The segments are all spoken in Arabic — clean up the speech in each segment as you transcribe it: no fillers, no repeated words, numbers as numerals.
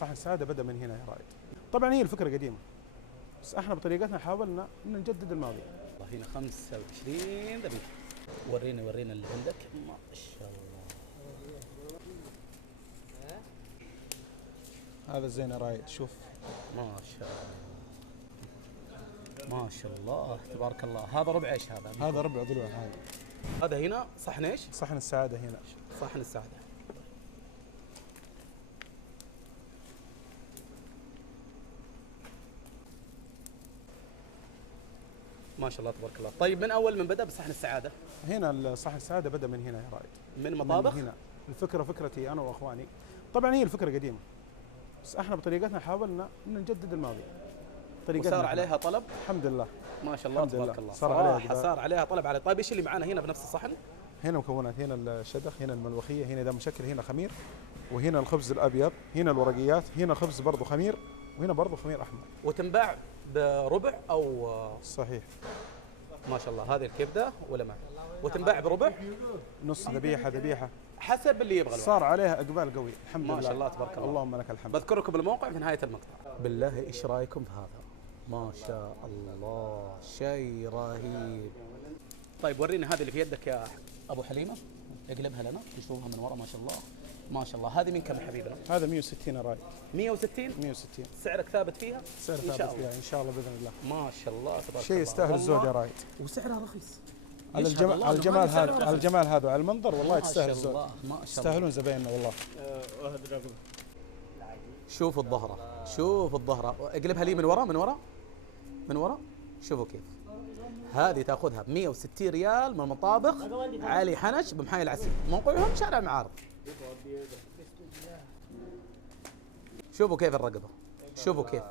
صحن السعادة بدأ من هنا يا رائد. طبعا هي الفكرة قديمة، بس احنا بطريقتنا حاولنا ان نجدد الماضي. والله هنا 25 ذبيحة. ورينا اللي عندك. ما شاء الله. هذا زين يا رائد، شوف ما شاء الله. ما شاء الله تبارك الله. هذا ربع ايش هذا؟ هذا ربع ضلوع. هذا هنا صحن ايش؟ صحن السعادة هنا. صحن السعادة. ما شاء الله تبارك الله. طيب من اول من بدأ بصحن السعادة؟ هنا صحن السعادة بدأ من هنا يا رائد. من مطابخ؟ من هنا. الفكرة فكرتي انا واخواني. طبعا هي الفكرة قديمة، بس احنا بطريقتنا حاولنا ان نجدد الماضي. وصار عليها طلب؟ الحمد لله. ما شاء الله تبارك الله. صار عليها طلب على. طيب ايش اللي معانا هنا في نفس الصحن؟ هنا مكونات، هنا الشدخ، هنا الملوخية، هنا دم مشكل، هنا خمير، وهنا الخبز الابيض، هنا الورقيات، هنا خبز برضه خمير، وهنا برضه خمير احمر. وتنباع بربع او صحيح. ما شاء الله. هذه الكبده ولا ما وتنباع بربع؟ نص ذبيحه حسب اللي يبغى. صار عليها اقبال قوي الحمد لله. ما شاء الله تبارك الله. اللهم لك الحمد. بذكركم الموقع في نهايه المقطع. بالله ايش رايكم في هذا؟ ما شاء الله شيء رهيب. طيب ورينا هذه اللي في يدك يا ابو حليمه، اقلبها لنا نشوفها من ورا. ما شاء الله ما شاء الله. هذه من كم حبيبنا؟ هذا 160 يا رايد. 160. 160. سعرك ثابت فيها؟ سعر ثابت فيها ان شاء الله باذن الله. ما شاء الله تبارك الله. شيء يستاهل الزود يا رايد. وسعرها رخيص. على الجمال هذا، على الجمال هذا وعلى المنظر والله تستاهل الزود. ما شاء الله. يستاهلون زبايننا والله. شوف الظهره، شوف الظهره. اقلبها لي من ورا من ورا من ورا. شوفوا كيف هذه تاخذها ب 160 ريال من مطابخ علي حنش بمحايل العسير. موقعهم شارع المعارض. شوفوا كيف الرقبه، شوفوا كيف.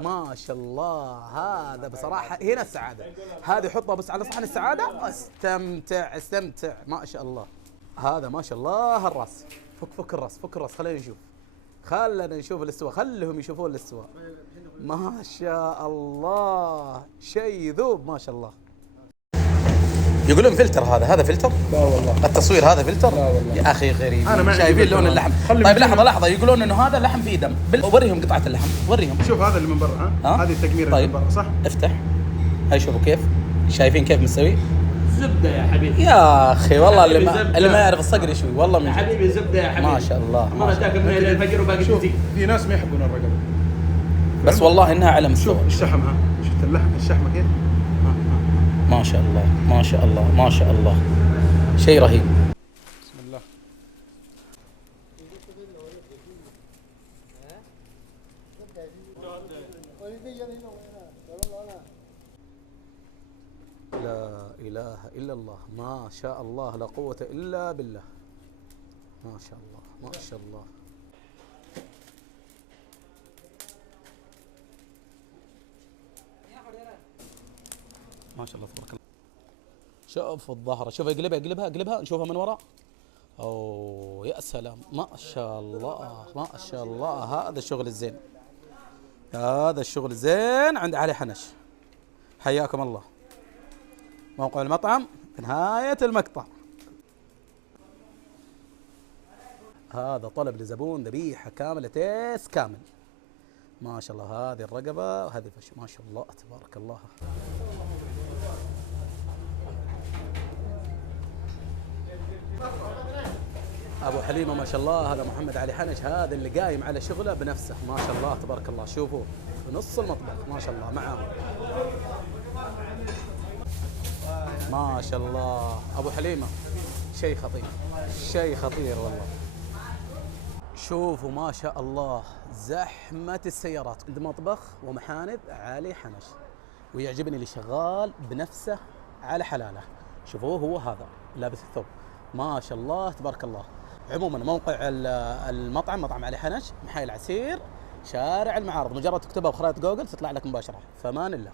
ما شاء الله. هذا بصراحه هنا السعاده. هذه حطها بس على صحن السعاده استمتع استمتع. ما شاء الله. هذا ما شاء الله الراس. فك الراس، فك الراس. خلينا نشوف الاستواء. خلهم يشوفون الاستواء. ما شاء الله شيء يذوب. ما شاء الله. يقولون فلتر. هذا فلتر؟ لا والله. التصوير هذا فلتر؟ لا والله. يا اخي غريب. انا ما شايفين لون اللحم. طيب لحظه يقولون انه هذا لحم فيه دم. وريهم قطعه اللحم، وريهم. شوف هذا اللي من برا. هذه التكميره. طيب. اللي من برا صح؟ افتح. هاي شوفوا كيف. شايفين كيف مستوي؟ زبده يا حبيبي. يا اخي والله اللي ما يعرف الصقر يشوي والله من يا حبيبي. زبده يا حبيبي. ما شاء الله. ما تاكل من الفجر وباقي تزيد. في ناس ما يحبون الرقبه، بس والله انها على مستوى. شوف الشحم. شفت اللحم الشحمه كيف؟ ما شاء الله ما شاء الله ما شاء الله شيء رهيب. بسم الله. لا إله إلا الله. ما شاء الله لا قوة إلا بالله. ما شاء الله ما شاء الله. ما شاء الله تبارك الله. شوف الظهر. شوف اقلبها نشوفها من وراء. اوه يا سلام. ما شاء الله ما شاء الله. هذا الشغل الزين، هذا الشغل الزين عند علي حنش. حياكم الله. موقع المطعم في نهاية المقطع. هذا طلب لزبون ذبيحة كاملة تيس كامل. ما شاء الله. هذه الرقبة وهذه ما شاء الله تبارك الله. ابو حليمه ما شاء الله. هذا محمد علي حنش. هذا اللي قايم على شغله بنفسه. ما شاء الله تبارك الله. شوفوا في نص المطبخ ما شاء الله معاهم. ما شاء الله ابو حليمه شيء خطير، شيء خطير والله. شوفوا ما شاء الله زحمه السيارات عند مطبخ ومحاند علي حنش. ويعجبني اللي شغال بنفسه على حلاله. شوفوه هو هذا لابس الثوب. ما شاء الله تبارك الله. عموما موقع المطعم مطعم علي حنش محايل العسير شارع المعارض. مجرد تكتبها بخرائط جوجل تطلع لك مباشره. فمان الله.